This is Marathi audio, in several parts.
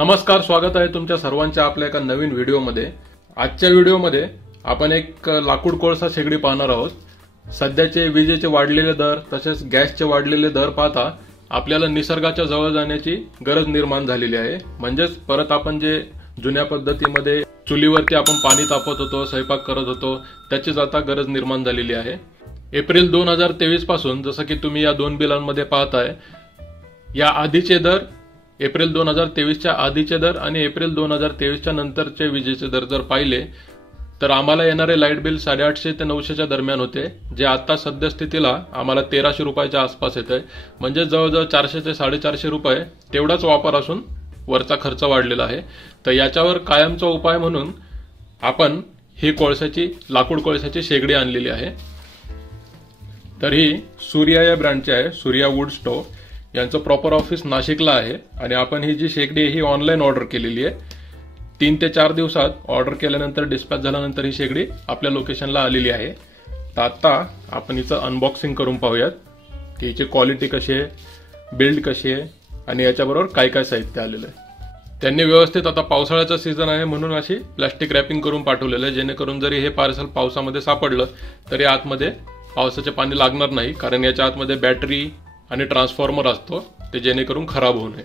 नमस्कार, स्वागत आहे तुमच्या सर्वांच्या आपल्या एका नवीन व्हिडिओमध्ये। आजच्या व्हिडिओमध्ये आपण एक लाकूड कोळसा शेगडी पाहणार आहोत। सध्याचे विजेचे वाढलेले दर तसेच गॅसचे वाढलेले दर पाहता आपल्याला निसर्गाच्या जवळ जाण्याची गरज निर्माण झालेली आहे। म्हणजेच परत आपण जे जुन्या पद्धतीमध्ये चुलीवरती आपण पाणी तापवत होतो, स्वयंपाक करत होतो, त्याचीच आता गरज निर्माण झालेली आहे। एप्रिल 2023 पासून जसं की तुम्ही या दोन बिलांमध्ये पाहताय, या आधीचे दर एप्रिल 2023च्या आधीचे दर आणि एप्रिल 2023च्या नंतरचे विजेचे दर जर पाहिले तर आम्हाला येणारे लाईट बिल 850 ते 900च्या दरम्यान होते, जे आता सद्यस्थितीला आम्हाला 1300 रुपयाच्या आसपास येते। म्हणजे जवळजवळ 400 ते 450 रुपये तेवढाच वापर असून वरचा खर्च वाढलेला आहे। तर याच्यावर कायमचा उपाय म्हणून आपण ही लाकूड कोळशाची शेगडी आणलेली आहे। तर ही सूर्या या ब्रँडची आहे, सूर्या वूड स्टोव। यांचं प्रॉपर ऑफिस नाशिकला आहे आणि आपण ही जी शेगडी आहे ही ऑनलाईन ऑर्डर केलेली आहे। 3 ते 4 दिवसात ऑर्डर केल्यानंतर डिस्पॅच झाल्यानंतर ही शेगडी आपल्या लोकेशनला आलेली आहे। तर आता आपण हिचं अनबॉक्सिंग करून पाहूयात की हिची क्वालिटी कशी आहे, बिल्ड कशी आहे आणि याच्याबरोबर काय काय साहित्य आलेलं आहे। त्यांनी व्यवस्थित आता पावसाळ्याचा सीझन आहे म्हणून अशी प्लास्टिक रॅपिंग करून पाठवलेलं आहे, जेणेकरून जरी हे पार्सल पावसामध्ये सापडलं तरी आतमध्ये पावसाचे पाणी लागणार नाही, कारण याच्या आतमध्ये बॅटरी आणि ट्रान्सफॉर्मर असतो, ते जेणेकरून खराब होऊ नये।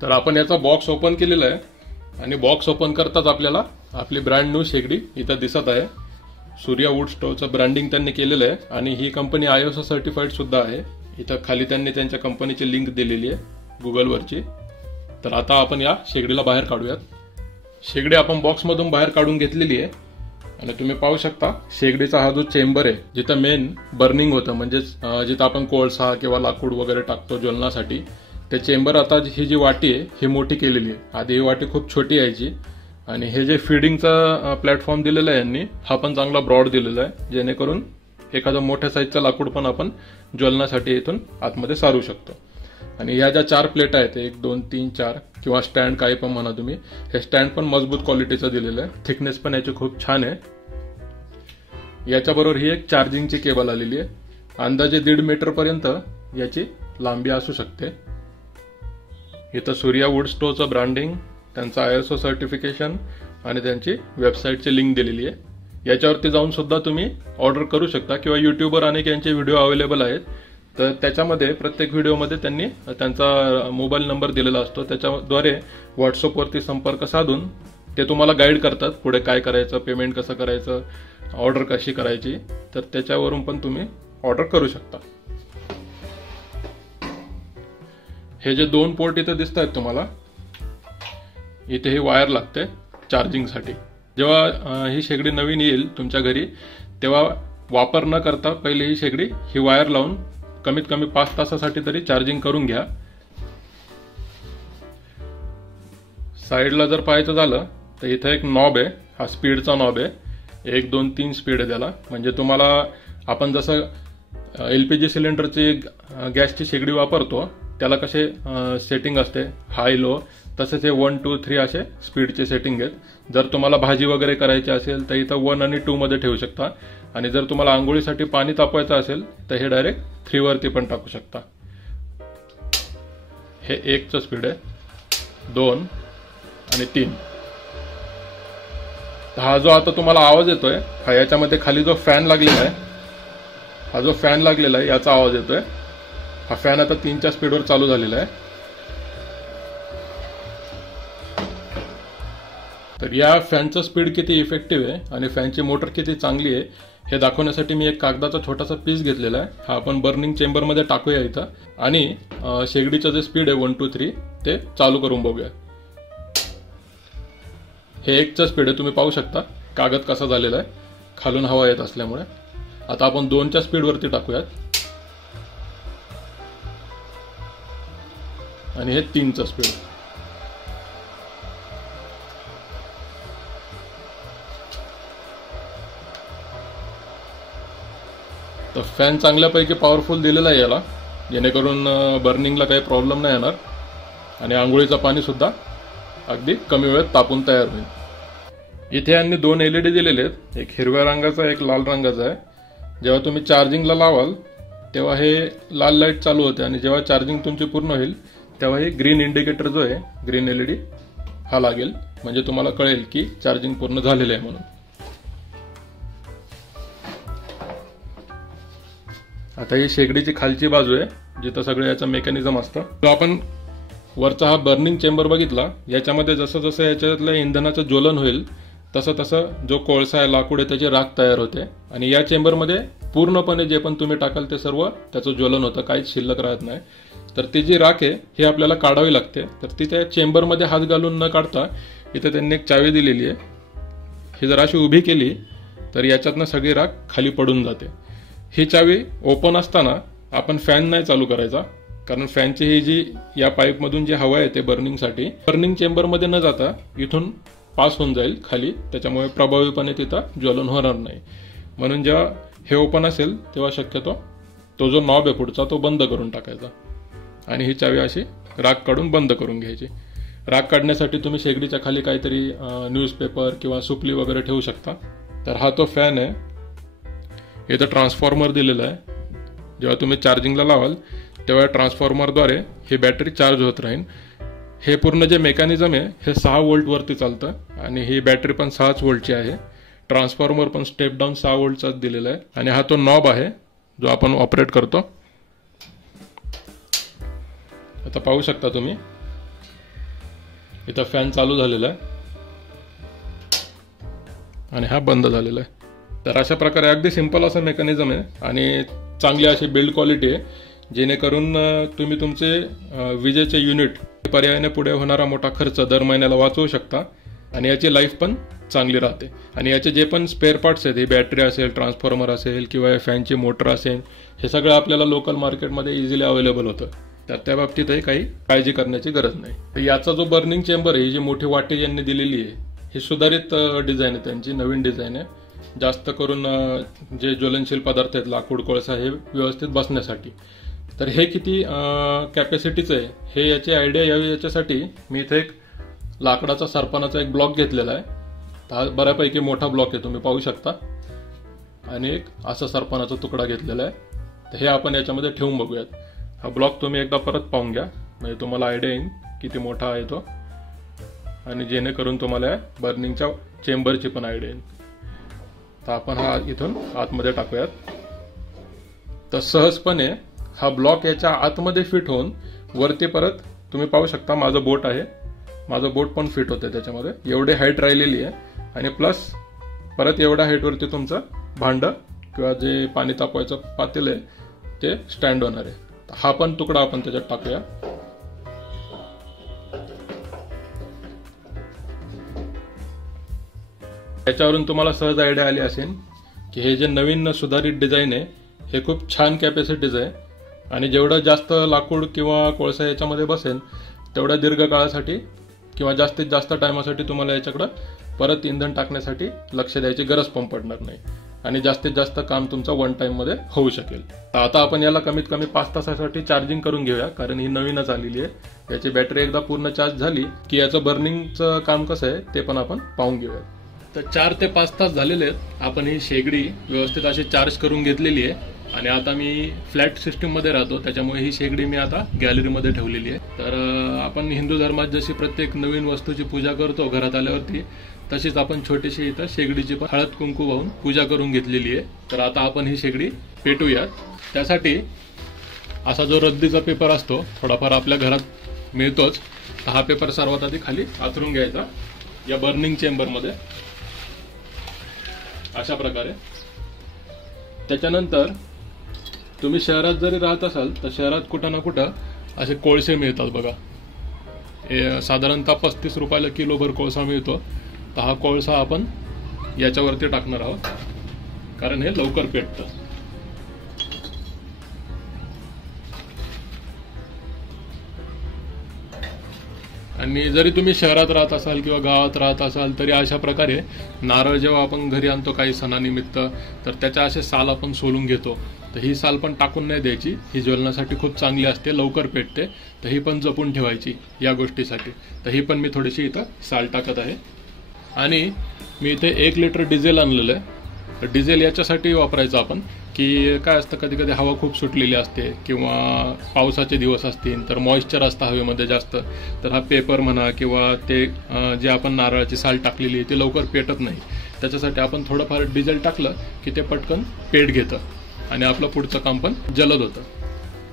तर आपण याचा बॉक्स ओपन केलेला आहे आणि बॉक्स ओपन करताच आपल्याला आपली ब्रँड न्यू शेगडी इथं दिसत आहे। सूर्या वूड स्टोवचं ब्रँडिंग त्यांनी केलेलं आहे आणि ही कंपनी ISO सर्टिफाईड सुद्धा आहे। इथं खाली त्यांनी त्यांच्या कंपनीची लिंक दिलेली आहे गुगलवरची। तर आता आपण या शेगडीला बाहेर काढूयात। शेगडी आपण बॉक्समधून बाहेर काढून घेतलेली आहे आणि तुम्ही पाहू शकता शेगडीचा हा जो चेंबर आहे जिथं मेन बर्निंग होतं, म्हणजे जिथं आपण कोळसा किंवा लाकूड वगैरे टाकतो ज्वलनासाठी, ते चेंबर आता ही जी वाटी आहे ही मोठी केलेली आहे। आधी ही वाटी खूप छोटी यायची आणि हे जे फीडिंगचा प्लॅटफॉर्म दिलेला आहे यांनी, हा पण चांगला ब्रॉड दिलेला आहे, जेणेकरून एखादं मोठ्या साईजचं लाकूड पण आपण ज्वलनासाठी इथून आतमध्ये सारू शकतो। आणि ह्या ज्या 4 प्लेट आहेत, 1 2 3 4 किंवा स्टँड काही पण म्हणा तुम्ही, हे स्टँड पण मजबूत क्वालिटीचं दिलेलं आहे। थिकनेस पण याची खूप छान आहे। याच्याबरोबर ही एक चार्जिंगची केबल आलेली आहे, अंदाजे 1.5 मीटर पर्यंत याची लांबी असू शकते। इथं सूर्या वूड स्टोवचं ब्रँडिंग, त्यांचं ISO सर्टिफिकेशन आणि त्यांची वेबसाईटची लिंक दिलेली आहे। याच्यावरती जाऊन सुद्धा तुम्ही ऑर्डर करू शकता किंवा युट्यूबवर अनेक यांचे व्हिडिओ अवेलेबल आहेत। तर त्याच्यामध्ये प्रत्येक व्हिडिओमध्ये त्यांनी त्यांचा मोबाईल नंबर दिलेला असतो, त्याच्याद्वारे व्हॉट्सअपवरती संपर्क साधून ते तुम्हाला गाईड करतात पुढे काय करायचं, पेमेंट कसं करायचं, ऑर्डर कशी करायची। तर त्याच्यावरून पण तुम्ही ऑर्डर करू शकता। हे जे 2 पोर्ट इथे दिसत आहेत तुम्हाला, इथे ही वायर लागते चार्जिंगसाठी। जेव्हा ही शेगडी नवीन येईल तुमच्या घरी तेव्हा वापर न करता पहिले ही शेगडी ही वायर लावून कमीत कमी 5 तासासाठी तरी चार्जिंग करून घ्या। साईडला जर पाहायचं झालं तर इथं एक नॉब आहे, हा स्पीडचा नॉब आहे। 1 2 3 स्पीड आहे त्याला। म्हणजे तुम्हाला आपण जसं LPG सिलेंडरची गॅसची शेगडी वापरतो त्याला कसे सेटिंग असते हाय लो, तसेच हे 1 2 3 असे स्पीडचे सेटिंग आहेत। जर तुम्हाला भाजी वगैरे करायची असेल तर इथं 1 आणि 2 मध्ये ठेवू शकता, आणि जर तुम्हाला आंघोळीसाठी पाणी तापवायचं असेल तर हे डायरेक्ट 3 वरती पण टाकू शकता। हे 1चं स्पीड आहे, 2 आणि 3। हा जो आता तुम्हाला आवाज येतोय हा याच्यामध्ये खाली जो फॅन लागलेला आहे, हा जो फॅन लागलेला आहे याचा आवाज येतोय। हा फॅन आता 3च्या स्पीडवर चालू झालेला आहे। तर या फॅनचं स्पीड किती इफेक्टिव्ह आहे आणि फॅनची मोटर किती चांगली आहे हे दाखवण्यासाठी मी एक कागदाचा छोटासा पीस घेतलेला आहे। हा आपण बर्निंग चेंबरमध्ये टाकूया इथं आणि शेगडीचं जे स्पीड आहे 1 2 3 ते चालू करून बघूया। हे 1चं स्पीड आहे, तुम्ही पाहू शकता कागद कसा झालेला आहे खालून हवा येत असल्यामुळे। आता आपण 2च्या स्पीडवरती टाकूयात आणि हे 3चं स्पीड। तर फॅन चांगल्यापैकी पॉवरफुल दिलेला आहे याला, जेणेकरून बर्निंगला काही प्रॉब्लेम नाही येणार आणि आंघोळीचं पाणी सुद्धा अगदी कमी वेळेत तापून तयार होईल। इथे यांनी 2 LED दिलेले आहेत, एक हिरव्या रंगाचा एक लाल रंगाचा आहे. जेव्हा तुम्ही चार्जिंगला लावाल तेव्हा हे लाल लाईट चालू होते आणि जेव्हा चार्जिंग तुमची पूर्ण होईल तेव्हा हे ग्रीन इंडिकेटर जो आहे, ग्रीन LED हा लागेल, म्हणजे तुम्हाला कळेल की चार्जिंग पूर्ण झालेलं आहे म्हणून. आता ही शेगडीची खालची बाजू आहे जिथं सगळं याचं मेकॅनिझम असतं. तो आपण वरचा हा बर्निंग चेंबर बघितला, याच्यामध्ये जसं जसं याच्यातलं इंधनाचं ज्वलन होईल तसं तसं जो कोळसा आहे, लाकूड आहे, त्याची राख तयार होते आणि या चेंबरमध्ये पूर्णपणे जे पण तुम्ही टाकाल ते सर्व त्याचं ज्वलन होतं, काहीच शिल्लक राहत नाही. तर ती जी राख आहे ही आपल्याला काढावी लागते. तर ती त्या चेंबरमध्ये हात घालून न काढता इथे त्यांनी एक चावी दिलेली आहे, ही जर अशी उभी केली तर याच्यातनं सगळी राख खाली पडून जाते. ही चावी ओपन असताना आपण फॅन नाही चालू करायचा, कारण फॅनची ही जी या पाईपमधून जी हवा येते बर्निंगसाठी, बर्निंग चेंबरमध्ये न जाता इथून पास होऊन जाईल खाली, त्याच्यामुळे प्रभावीपणे तिथं ज्वलन होणार नाही. म्हणून जेव्हा हे ओपन असेल तेव्हा शक्यतो तो जो नॉब आहे पुढचा तो बंद करून टाकायचा आणि ही चावी अशी राख काढून बंद करून घ्यायची. राख काढण्यासाठी तुम्ही शेगडीच्या खाली काहीतरी न्यूजपेपर किंवा सुपली वगैरे ठेवू शकता. तर हा तो फॅन आहे, इथं ट्रान्सफॉर्मर दिलेला आहे. जेव्हा तुम्ही चार्जिंगला लावाल तेव्हा ट्रान्सफॉर्मरद्वारे ही बॅटरी चार्ज होत राहील. हे पूर्ण जे मेकॅनिझम आहे हे 6 व्होल्टवरती चालतं आणि ही बॅटरी पण 6 व्होल्टची आहे. ट्रान्सफॉर्मर पण स्टेप डाऊन 6 व्होल्टचाच दिलेला आहे आणि हा तो नॉब आहे जो आपण ऑपरेट करतो. आता पाहू शकता तुम्ही इथं फॅन चालू झालेला आहे आणि हा बंद झालेला आहे. तर अशा प्रकारे अगदी सिंपल असं मेकॅनिझम आहे आणि चांगली अशी बिल्ड क्वालिटी आहे, जेणेकरून तुम्ही तुमचे विजेचे युनिट पर्यायाने पुढे होणारा मोठा खर्च दर महिन्याला वाचवू शकता आणि याची लाईफ पण चांगली राहते. आणि याचे जे पण स्पेअर पार्ट्स आहेत, ही बॅटरी असेल, ट्रान्सफॉर्मर असेल किंवा फॅनची मोटर असेल, हे सगळं आपल्याला लोकल मार्केटमध्ये इझिली अवेलेबल होतं. तर त्या बाबतीतही काही काळजी करण्याची गरज नाही. तर याचा जो बर्निंग चेंबर आहे, ही जी मोठी वाटी यांनी दिलेली आहे, ही सुधारित डिझाईन आहे, त्यांची नवीन डिझाईन आहे. जास्त करून जे ज्वलनशील पदार्थ आहेत, लाकूड, कोळसा, हे व्यवस्थित बसण्यासाठी. तर हे किती कॅपॅसिटीचं आहे हे याची आयडिया यावी याच्यासाठी मी इथे एक लाकडाचा सरपणाचा एक ब्लॉक घेतलेला आहे. हा बऱ्यापैकी मोठा ब्लॉक आहे, तुम्ही पाहू शकता, आणि एक असा सरपणाचा तुकडा घेतलेला आहे. तर हे आपण याच्यामध्ये ठेवून बघूयात. हा ब्लॉक तुम्ही एकदा परत पाहून घ्या, म्हणजे तुम्हाला आयडिया येईल किती मोठा आहे तो, आणि जेणेकरून तुम्हाला बर्निंगच्या चेंबरची पण आयडिया येईल. तर आपण हा इथून आतमध्ये टाकूयात. तर सहजपणे हा ब्लॉक याच्या आतमध्ये फिट होऊन वरती परत तुम्ही पाहू शकता माझं बोट आहे, माझं बोट पण फिट होतं त्याच्यामध्ये. एवढी हाईट राहिलेली आहे आणि प्लस परत एवढ्या हाईटवरती तुमचं भांडं किंवा जे पाणी तापवायचं पातेलं आहे ते स्टँड होणार आहे. हा पण तुकडा आपण त्याच्यात टाकूया. त्याच्यावरून तुम्हाला सहज आयडिया आली असेल की हे जे नवीन सुधारित डिझाईन आहे हे खूप छान कॅपॅसिटीज आहे आणि जेवढं जास्त लाकूड किंवा कोळसा याच्यामध्ये बसेल तेवढ्या दीर्घकाळासाठी किंवा जास्तीत जास्त टायमासाठी तुम्हाला याच्याकडं परत इंधन टाकण्यासाठी लक्ष द्यायची गरज पण पडणार नाही आणि जास्तीत जास्त काम तुमचं वन टाइममध्ये होऊ शकेल. आता आपण याला कमीत कमी 5 तासासाठी चार्जिंग करून घेऊया, कारण ही नवीनच आलेली आहे. याची बॅटरी एकदा पूर्ण चार्ज झाली की याचं बर्निंगचं काम कसं आहे ते पण आपण पाहून घेऊया. तर 4 ते 5 तास झालेले आहेत. आपण ही शेगडी व्यवस्थित अशी चार्ज करून घेतलेली आहे आणि आता मी फ्लॅट सिस्टीम मध्ये राहतो, त्याच्यामुळे ही शेगडी मी आता गॅलरीमध्ये ठेवलेली आहे. तर आपण हिंदू धर्मात जशी प्रत्येक नवीन वस्तूची पूजा करतो घरात आल्यावरती, तशीच आपण छोटीशी इथं शेगडीची पण हळद कुंकू वाहून पूजा करून घेतलेली आहे. तर आता आपण ही शेगडी पेटूयात. त्यासाठी असा जो रद्दीचा पेपर असतो थोडाफार आपल्या घरात मिळतोच, तर हा पेपर सर्वात आधी खाली आतरून घ्यायचा या बर्निंग चेंबरमध्ये अशा प्रकारे. त्याच्यानंतर तुम्ही शहरात जरी राहत असाल तर शहरात कुठं ना कुठं असे कोळसे मिळतात बघा. साधारणतः 35 रुपयाला किलोभर कोळसा मिळतो. तर हा कोळसा आपण याच्यावरती टाकणार आहोत कारण हे लवकर पेटतं. आणि जरी तुम्ही शहरात राहत असाल किंवा गावात राहत असाल तरी अशा प्रकारे नारळ जेव्हा आपण घरी आणतो काही सणानिमित्त, तर त्याच्या असे साल आपण सोलून घेतो. तर ही साल पण टाकून नाही द्यायची, ही ज्वलनासाठी खूप चांगली असते, लवकर पेटते. तर ही पण जपून ठेवायची या गोष्टीसाठी. तर ही पण मी थोडीशी इथं साल टाकत आहे. आणि मी इथे 1 लिटर डिझेल आणलेलं आहे. डिझेल याच्यासाठी वापरायचं आपण की काय असतं, कधी कधी हवा खूप सुटलेली असते किंवा पावसाचे दिवस असतील तर मॉइश्चर असतं हवेमध्ये जास्त, तर हा पेपर म्हणा किंवा ते जे आपण नारळाची साल टाकलेली आहे ते लवकर पेटत नाही. त्याच्यासाठी आपण थोडंफार डिझेल टाकलं की ते पटकन पेट घेतं आणि आपलं पुढचं काम पण जलद होतं.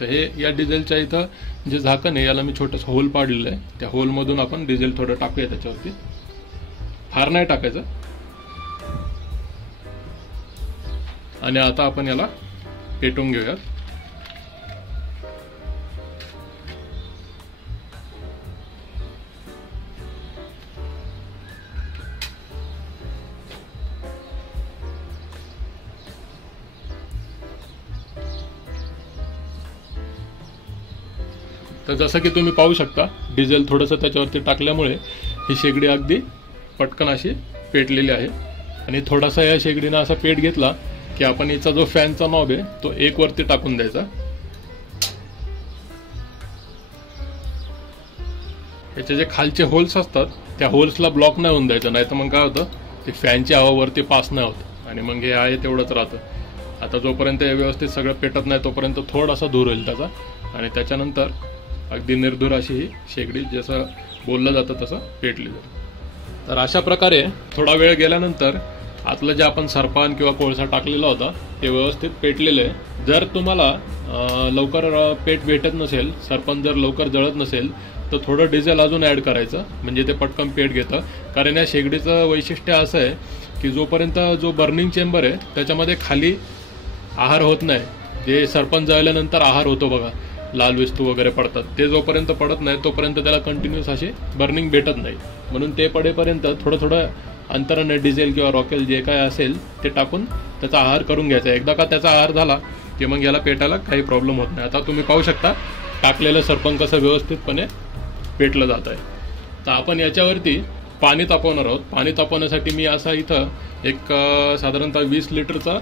तर हे या डिझेलच्या इथं जे झाकण आहे याला मी छोटंसं होल पाडलेलं आहे. त्या होलमधून आपण डिझेल थोडं टाकूया त्याच्यावरती, फार नाही टाकायचं. आणि आता आपण याला पेटवून घेऊयात. तर जसं की तुम्ही पाहू शकता डिझेल थोडंसं त्याच्यावरती टाकल्यामुळे ही शेगडी अगदी पटकन अशी पेटलेली आहे. आणि थोडासा या शेगडीनं असा पेट घेतला की आपण याचा जो फॅनचा नॉब आहे तो 1 वरती टाकून द्यायचा. याचे जे खालचे होल्स असतात त्या होल्सला ब्लॉक नाही होऊन द्यायचं, नाही तर मग काय होतं ते फॅनची हवा वरती पास नाही होत आणि मग हे आहे तेवढंच राहतं. आता जोपर्यंत हे व्यवस्थित सगळं पेटत नाही तोपर्यंत थोडासा धूर होईल त्याचा आणि त्याच्यानंतर अगदी निर्धूर अशी ही शेगडी जसं बोललं जातं तसं पेटली जाते. तर अशा प्रकारे थोडा वेळ गेल्यानंतर आतलं जे आपण सरपान किंवा कोळसा टाकलेला होता ते व्यवस्थित पेटलेलं आहे. जर तुम्हाला लवकर पेट भेटत नसेल, सरपण जर लवकर जळत नसेल तर थोडं डिझेल अजून ॲड करायचं, म्हणजे ते पटकन पेट घेतं. कारण या शेगडीचं वैशिष्ट्य असं आहे की जोपर्यंत जो बर्निंग चेंबर आहे त्याच्यामध्ये खाली आहार होत नाही, जे सरपण जळल्यानंतर आहार होतो बघा, लाल वस्तू वगैरे पडतात, ते जोपर्यंत पडत नाही तोपर्यंत त्याला कंटिन्यूस अशी बर्निंग भेटत नाही. म्हणून ते पडेपर्यंत थोडं थोडं अंतराने डिझेल किंवा रॉकेल जे काय असेल ते टाकून त्याचा आहार करून घ्यायचा. एकदा का त्याचा आहार झाला की मग याला पेटायला काही प्रॉब्लेम होत नाही. आता तुम्ही पाहू शकता टाकलेलं सरपण कसं व्यवस्थितपणे पेटलं जात आहे. तर आपण याच्यावरती पाणी तापवणार आहोत. पाणी तापवण्यासाठी मी असा इथं एक साधारणतः 20 लिटरचा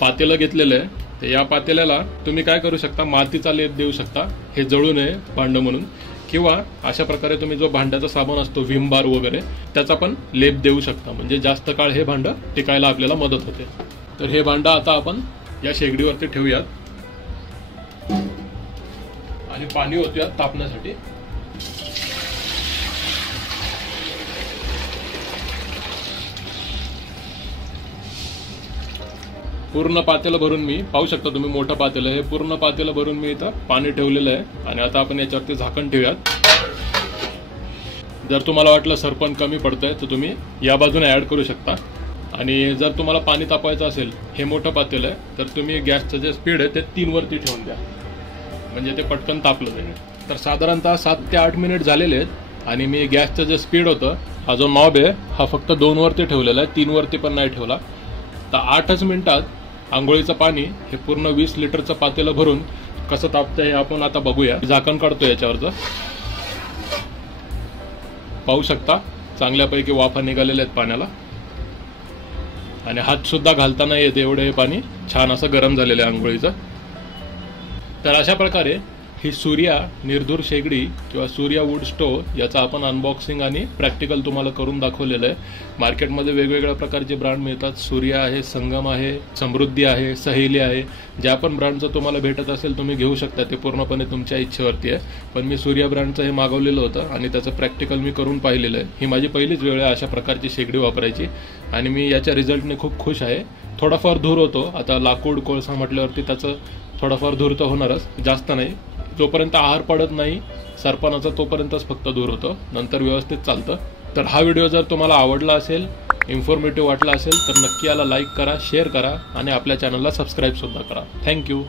पातेलं घेतलेलं आहे. तर या पातेल्याला तुम्ही काय करू शकता, मातीचा लेप देऊ शकता, हे जळू नये भांडं म्हणून, किंवा अशा प्रकारे तुम्ही जो भांड्याचा साबण असतो व्हिम बार वगैरे त्याचा पण लेप देऊ शकता, म्हणजे जास्त काळ हे भांडं टिकायला आपल्याला मदत होते. तर हे भांडं आता आपण या शेगडीवरती ठेवूयात आणि पाणी ओतूयात तापण्यासाठी. पूर्ण पातेलं भरून मी पाहू शकता, तुम्ही मोठं पातेलं, हे पूर्ण पातेलं भरून मी इथं पाणी ठेवलेलं आहे. आणि आता आपण याच्यावरती झाकण ठेवूयात. जर तुम्हाला वाटलं सरपण कमी पडतंय तर तुम्ही या बाजूने ॲड करू शकता. आणि जर तुम्हाला पाणी तापवायचं असेल, हे मोठं पातेलं आहे, तर तुम्ही गॅसचं जे स्पीड आहे ते 3 वरती ठेवून द्या, म्हणजे ते पटकन तापलं जाईल. तर साधारणतः 7 ते 8 मिनिट झालेले आहेत आणि मी गॅसचं जे स्पीड होतं, हा जो नॉब आहे हा फक्त 2 वरती ठेवलेला आहे, 3 वरती पण नाही ठेवला. तर 8च मिनिटात आंघोळीचं पाणी हे पूर्ण 20 लिटरचं पातेलं भरून कसं तापतं हे आपण आता बघूया. झाकण काढतो याच्यावरचं, पाहू शकता चांगल्यापैकी वाफा निघालेल्या आहेत पाण्याला आणि हात सुद्धा घालताना येते एवढं हे पाणी छान असं गरम झालेलं आहे आंघोळीचं. तर अशा प्रकारे ही सूर्या निर्धूर शेगडी किंवा सूर्या वूड स्टोव याचा आपण अनबॉक्सिंग आणि प्रॅक्टिकल तुम्हाला करून दाखवलेलं आहे. मार्केटमध्ये वेगवेगळ्या प्रकारचे ब्रँड मिळतात. सूर्या आहे, संगम आहे, समृद्धी आहे, सहेली आहे. ज्या पण ब्रँडचं तुम्हाला भेटत असेल तुम्ही घेऊ शकता, ते पूर्णपणे तुमच्या इच्छेवरती आहे. पण मी सूर्या ब्रँडचं हे मागवलेलं होतं आणि त्याचं प्रॅक्टिकल मी करून पाहिलेलं आहे. ही माझी पहिलीच वेळ आहे अशा प्रकारची शेगडी वापरायची आणि मी याच्या रिझल्टने खूप खुश आहे. थोडाफार धूर होतो, आता लाकूड कोळसा म्हटल्यावरती त्याचं थोडाफार धूर तर होणारच, जास्त नाही. जोपर्यंत आहार पडत नाही सरपणाचा तोपर्यंतच फक्त दूर होतं, नंतर व्यवस्थित चालतं. तर हा व्हिडिओ जर तुम्हाला आवडला असेल, इन्फॉर्मेटिव्ह वाटला असेल तर नक्की याला लाईक करा, शेअर करा आणि आपल्या चॅनलला सबस्क्राईब सुद्धा करा. थँक्यू.